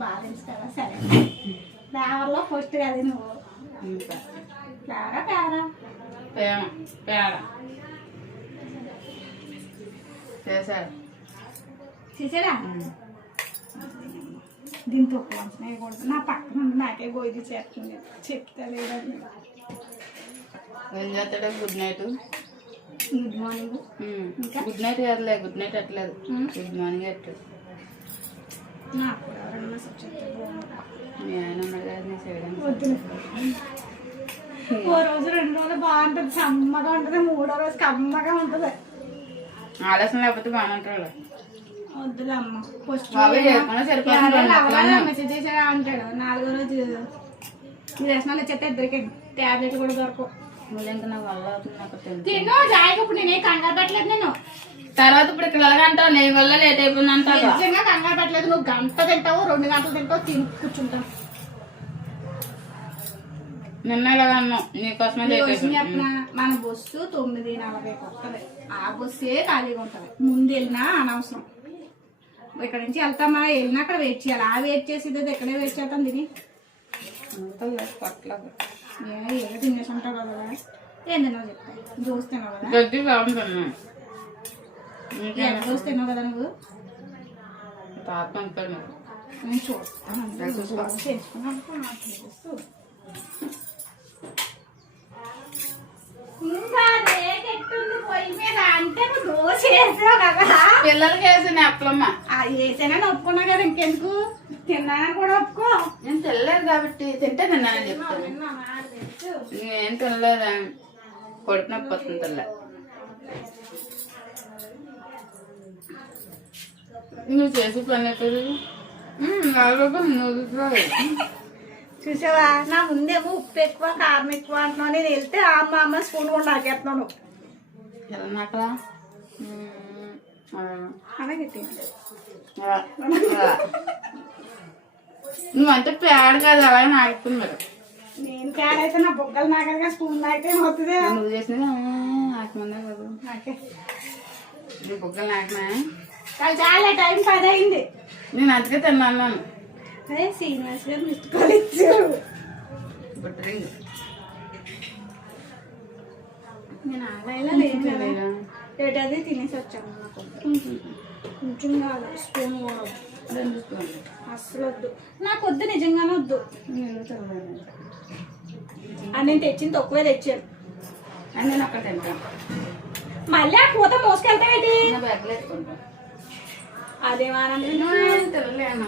బాగా తెలుసు కదా. సరే ఫ్లేవర్లో ఫస్ట్ కదా నువ్వు. ఫ్లేవరా పేరా? పేడ చేశారు. చేసారా? దీంతో నా పక్కన ఉంది, నాకే గోయి చేస్తుంది. చెప్తా లేదండి. ఏం చేస్తాడు? Good night. Good morning. Good night కాదులే, గుడ్ నైట్ అట్లేదు, గుడ్ మార్నింగ్ అట్లేదు. నాకు కూడా ఎవరన్నా చెప్తే మీ ఆయన ఉన్నాడు కదా నీ చేయడానికి. వద్దులే. ఓ రోజు 2 రోజులు బాగుంటుంది, సమ్మగా ఉంటుంది. 3వ రోజు కమ్మగా ఉంటుంది. ఆలస్యం లేకపోతే బాగుంటాడు. వద్దులే అమ్మ. ఫస్ట్ మెసేజ్ చేసారా అంటాడు. 4వ రోజు మీ దర్శనాలు వచ్చేస్తే ఇద్దరికి ట్యాబ్లెట్లు కూడా దొరకవు. మళ్ళీ ఇంకా నాకు వల్ల అవుతుంది. తిను జాయిగా. ఇప్పుడు నేనే కంగారు పెట్టలేదు. నేను తర్వాత ఇప్పుడు ఇక్కడ అంటావు నీ వల్ల లేట్ అయిపోయింది అంటావు. నిజంగా కంగారు పెట్టలేదు. నువ్వు గంట తింటావు, 2 గంటలు తింటావు, తిని కూర్చుంటావు. నిన్న ఇలాగా అన్నావు నీకోసమే లేట్ అయిపోయింది. మన బస్సు 9:40 వస్తుంది. ఆ బస్సే ఖాళీగా ఉంటుంది. ముందు వెళ్ళినా అనవసరం. ఇక్కడ నుంచి వెళ్తామా, వెళ్ళినా అక్కడ వెయిట్ చేయాలి. ఆ వెయిట్ చేసేది ఎక్కడే వెయిట్ చేస్తాం. తిని పట్ల ఏదో తినేసి ఉంటావు కదా. ఏం తిన్నావు చెప్తాను. దోశ తిన్నావు కదా. గడ్డి బాగుంటున్నా. దోశ తిన్నావు కదా నువ్వు. పాప పంపాడు. నేను చూస్తాను చేసుకున్నాను. ఇంకా రేటెట్టుంది పొయ్యి మీద అంటే నువ్వు దోశ వేసావు కదా. పిల్లలకి వేసాను అప్పలమ్మ. వేసానని ఒప్పుకున్నా కదా, ఇంకెందుకు. తిన్నానని కూడా ఒప్పుకో. నేను తినలేదు కాబట్టి తింటే తిన్నానని చెప్తాను. నేను తినలేదా, కొడుకు నొప్పి వస్తుంది తినలే. నువ్వు చేసి పని అవుతుంది. 4 రూపాయలు నువ్వు చూసావా, నా ముందేమో ఉప్పు ఎక్కువ కారం ఎక్కువ అంటున్నావు. నేను వెళ్తే అమ్మ స్పూన్ కూడా నాకేస్తున్నాను. అక్కడ అలాగే నువ్వంటే పేడ కాదు, అలాగే నాకుతుంది మరి. నేను పేడ అయితే నా బొగ్గలు నాకగా స్పూన్ నాకే అవుతుంది. నువ్వు చేసినది నాకమందే కదా. నాకే నీ బొగ్గలు నాకనా? చాలా టైం 10 అయింది. నేను అందుకే తిన్నాను. అదే శ్రీనివాస్ గారు మిస్డ్ కాల్ ఇచ్చారు. నేను ఆగైనా లేదు. రేట్ అది తినేసి వచ్చాను. కొంచెం కాదు, స్పూన్ కూడా 2 స్పూన్లు అస్సలు వద్దు. నాకు వద్దు, నిజంగానే వద్దు. అది నేను తెచ్చింది తక్కువే తెచ్చాను. అని నేను అక్కడ తింటాను. మళ్ళీ ఆ కూత మోసుకెళ్తావేంటి? బ్యాగ్లో ఎత్తుకుంటాను. అదేమానండి తినలేను.